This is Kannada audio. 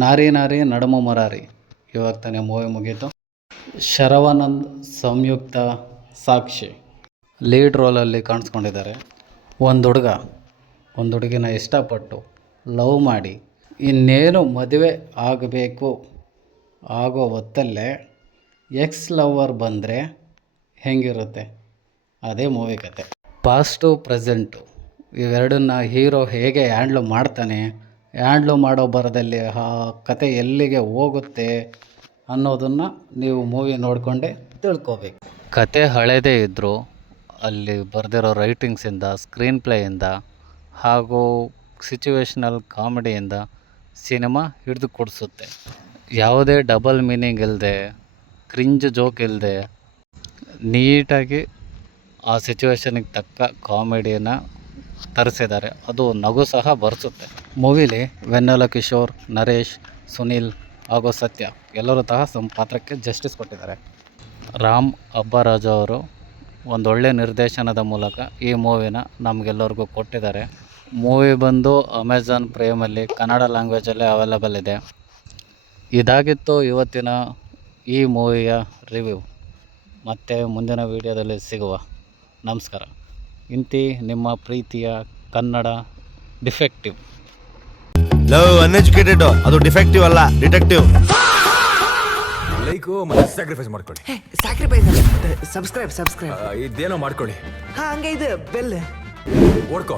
ನಾರಿ ನಾರಿ ನಡುಮ ಮರಾರಿ ಇವಾಗ ತಾನೇ ಮೂವಿ ಮುಗೀತು. ಶರವನಂದ್, ಸಂಯುಕ್ತ, ಸಾಕ್ಷಿ ಲೀಡ್ ರೋಲಲ್ಲಿ ಕಾಣಿಸ್ಕೊಂಡಿದ್ದಾರೆ. ಒಂದು ಹುಡುಗಿನ ಇಷ್ಟಪಟ್ಟು ಲವ್ ಮಾಡಿ ಇನ್ನೇನು ಮದುವೆ ಆಗಬೇಕು ಆಗೋ ಹೊತ್ತಲ್ಲೇ ಎಕ್ಸ್ ಲವರ್ ಬಂದರೆ ಹೆಂಗಿರುತ್ತೆ, ಅದೇ ಮೂವಿ ಕತೆ. ಪಾಸ್ಟು ಪ್ರೆಸೆಂಟು ಇವೆರಡನ್ನ ಹೀರೋ ಹೇಗೆ ಹ್ಯಾಂಡ್ಲು ಮಾಡ್ತಾನೆ, ಹ್ಯಾಂಡ್ಲು ಮಾಡೋ ಬರದಲ್ಲಿ ಆ ಕತೆ ಎಲ್ಲಿಗೆ ಹೋಗುತ್ತೆ ಅನ್ನೋದನ್ನು ನೀವು ಮೂವಿ ನೋಡಿಕೊಂಡೇ ತಿಳ್ಕೊಬೇಕು. ಕತೆ ಹಳೇದೇ ಇದ್ದರೂ ಅಲ್ಲಿ ಬರೆದಿರೋ ರೈಟಿಂಗ್ಸಿಂದ, ಸ್ಕ್ರೀನ್ ಪ್ಲೇಯಿಂದ ಹಾಗೂ ಸಿಚುವೇಶ್ನಲ್ ಕಾಮಿಡಿಯಿಂದ ಸಿನಿಮಾ ಹಿಡಿದು ಕೊಡಿಸುತ್ತೆ. ಯಾವುದೇ ಡಬಲ್ ಮೀನಿಂಗ್ ಇಲ್ಲದೆ, ಕ್ರಿಂಜ್ ಜೋಕ್ ಇಲ್ಲದೆ, ನೀಟಾಗಿ ಆ ಸಿಚುವೇಶನಿಗೆ ತಕ್ಕ ಕಾಮಿಡಿಯನ್ನು ತರಿಸಿದ್ದಾರೆ. ಅದು ನಗು ಸಹ ಬರೆಸುತ್ತೆ. ಮೂವಿಲಿ ವೆನ್ನೆಲಾ ಕಿಶೋರ್, ನರೇಶ್, ಸುನಿಲ್ ಹಾಗೂ ಸತ್ಯ ಎಲ್ಲರೂ ತಮ್ಮ ಪಾತ್ರಕ್ಕೆ ಜಸ್ಟಿಸ್ ಕೊಟ್ಟಿದ್ದಾರೆ. ರಾಮ್ ಅಬ್ಬರಾಜು ಅವರು ಒಂದೊಳ್ಳೆ ನಿರ್ದೇಶನದ ಮೂಲಕ ಈ ಮೂವಿನ ನಮಗೆಲ್ಲರಿಗೂ ಕೊಟ್ಟಿದ್ದಾರೆ. ಮೂವಿ ಬಂದು ಅಮೆಝಾನ್ ಪ್ರೈಮಲ್ಲಿ ಕನ್ನಡ ಲ್ಯಾಂಗ್ವೇಜಲ್ಲೇ ಅವೈಲೇಬಲ್ ಇದೆ. ಇದಾಗಿತ್ತು ಇವತ್ತಿನ ಈ ಮೂವಿಯ ರಿವ್ಯೂ. ಮತ್ತೆ ಮುಂದಿನ ವೀಡಿಯೋದಲ್ಲಿ ಸಿಗುವ. ನಮಸ್ಕಾರ. ಇಂತಿ ನಿಮ್ಮ ಪ್ರೀತಿಯ ಕನ್ನಡ ಡಿಫೆಕ್ಟಿವ್. ಲವ್ ಅನ್ಎಜುಕೇಟೆಡ್, ಅದು ಡಿಫೆಕ್ಟಿವ್ ಅಲ್ಲ, ಡಿಟೆಕ್ಟಿವ್. ಲೈಕು ಮತ್ತೆ ಸ್ಯಾಕ್ರಿಫೈಸ್ ಮಾಡ್ಕೊಳ್ಳಿ. ಸ್ಯಾಕ್ರಿಫೈಸ್ ಅಲ್ಲ, ಸಬ್ಸ್ಕ್ರೈಬ್ ಇದೇನೋ ಮಾಡ್ಕೊಳ್ಳಿ. ಹಂಗೆ ಇದು ಬೆಲ್ ಓಡ್ಕೋ.